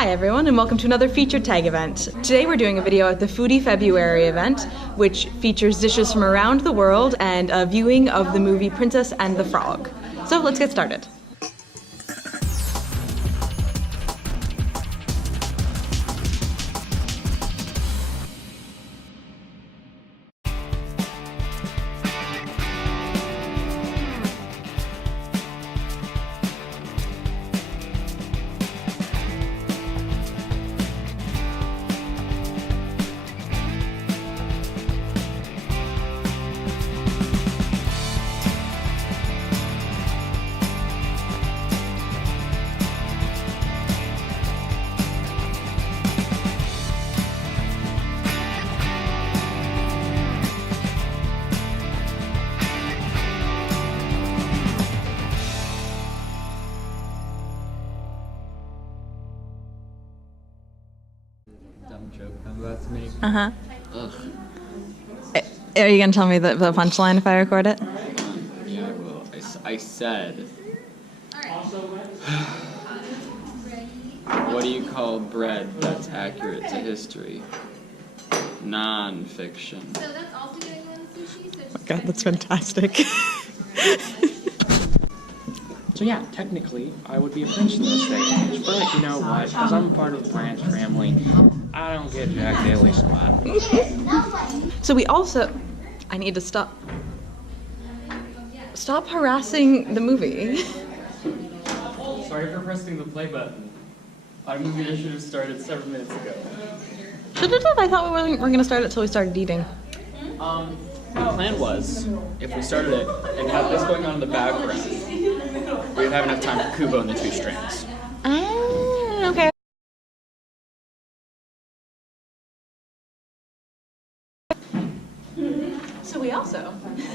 Hi everyone and welcome to another featured tag event. Today we're doing a video at the Foodie February event, which features dishes from around the world and a viewing of the movie Princess and the Frog. So let's get started. Dumb joke I'm about to make. Uh-huh. Ugh. Are you gonna tell me the punchline if I record it? Yeah, I will. I said. What do you call bread that's accurate to history? Non-fiction. So that's also going on sushi. So Oh my god, that's fantastic. So yeah, technically, I would be a prince in this day and age, but you know what? Because I'm part of the Blanche family, I don't get Jack Daly slap. So we also, I need to stop harassing the movie. Sorry for pressing the play button. Our movie should have started several minutes ago. Should it have? I thought we weren't gonna start it till we started eating. The plan was, if we started it and had this going on in the background, we'd have enough time for Kubo and the two strings. Okay. So we also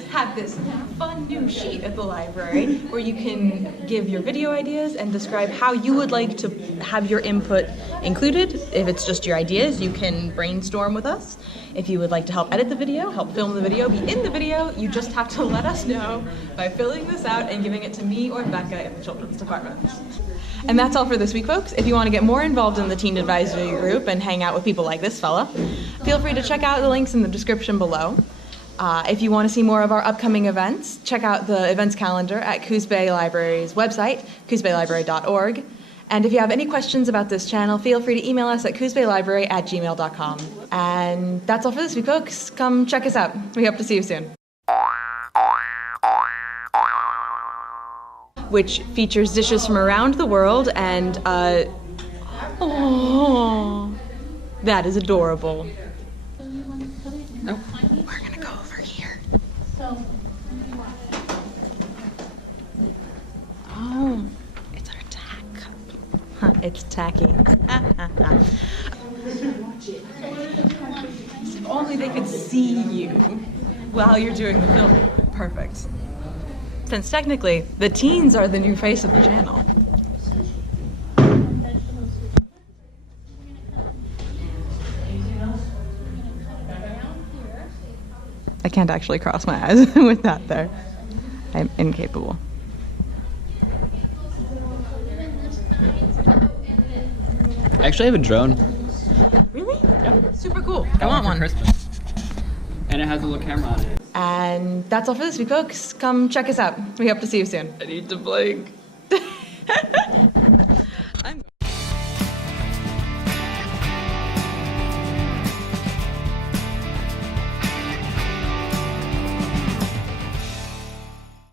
have this fun new sheet at the library where you can give your video ideas and describe how you would like to have your input included. If it's just your ideas, you can brainstorm with us. If you would like to help edit the video, help film the video, be in the video, you just have to let us know by filling this out and giving it to me or Becca in the children's department. And that's all for this week, folks. If you want to get more involved in the teen advisory group and hang out with people like this fella, feel free to check out the links in the description below. If you want to see more of our upcoming events, check out the events calendar at Coos Bay Library's website, coosbaylibrary.org. And if you have any questions about this channel, feel free to email us at coosbaylibrary@gmail.com. And that's all for this week, folks. Come check us out. We hope to see you soon. Which features dishes from around the world and, oh, that is adorable. Nope. We're gonna go over here. Oh, it's our tack. Huh, it's tacky. If only they could see you while you're doing the filming. Perfect. Since technically, the teens are the new face of the channel. I can't actually cross my eyes with that there. I'm incapable. I actually have a drone. Really? Yeah. Super cool. I Got want for one. Christmas. And it has a little camera on it. And that's all for this week, folks. Come check us out. We hope to see you soon. I need to blink.